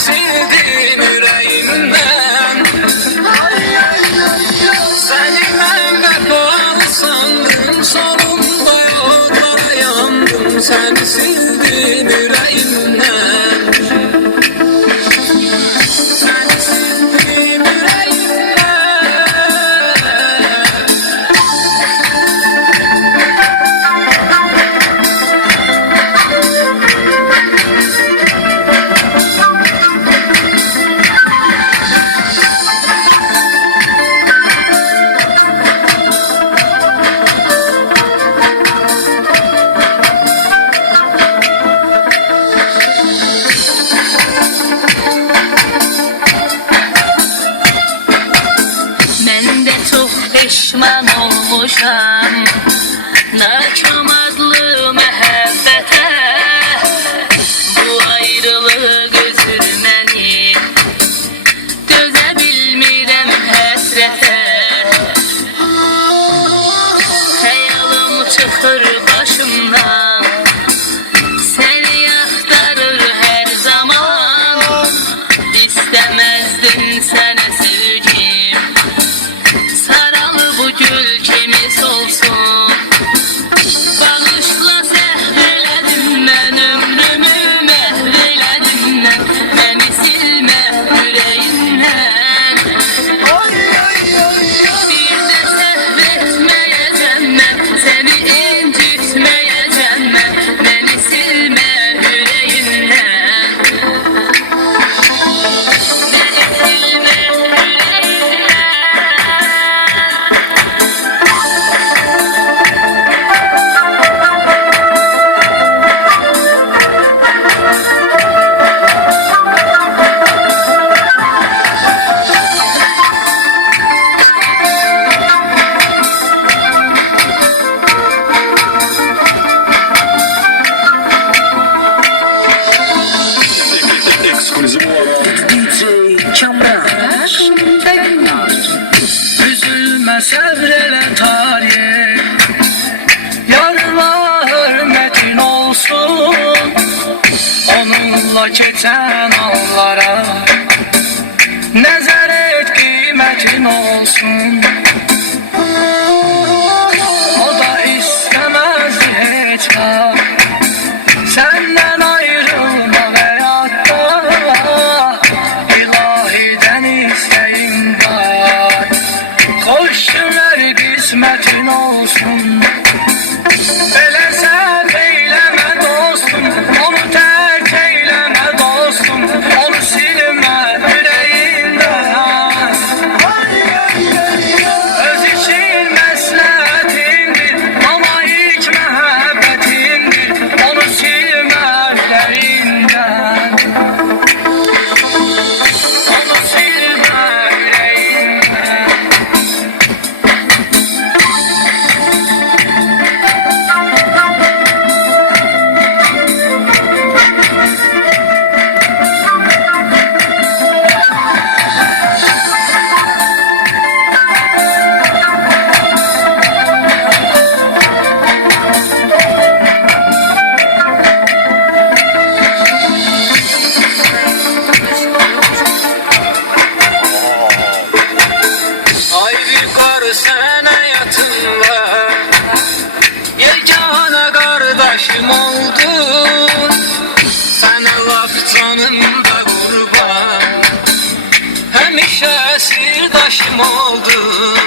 sildim yüreğimden. Seni ben vefalı sandım, sonunda yollara yandım. Seni sildim yüreğimden. Seni sildim yüreğimden. Peşman olmuşam nakam adlı məhəbbətə. Bu ayrılığı gözürməni dözə bilmirəm həsrətə. Xəyalım çıxır başımdan, səni axtarır hər zaman. İstəməzdin sənə sevgim, bu gül kimi solsun. Bağışla səhv elədim mən, ömrümü məhv elədim mən. Məni silmə ürəyimdən. Bir də səhv etməyəcəm mən, səni incitməyəcəm mən. Məni silmə ürəyimdən. Məni silmə ürəyimdən. Üzülme, sabrele tarih, yarına hürmetin olsun. Onunla geçen anlara nezar et, kıymetin olsun. O da istemezdi hiç var senden ayrılma hayatta. İlahiden isteğim var, koşun her kısmetin olsun. Böyle sen eyleme dostum, onu terk eyleme dostum. Onu silme yüreğinden. Öz için meslehatindir ama ilk mehebbetindir. Onu silme yüreğinden. Onu silme yüreğinden. Sen hayatımla yegane kardeşim oldun. Sana laf canımda kurban, hemişe sirdaşım oldun.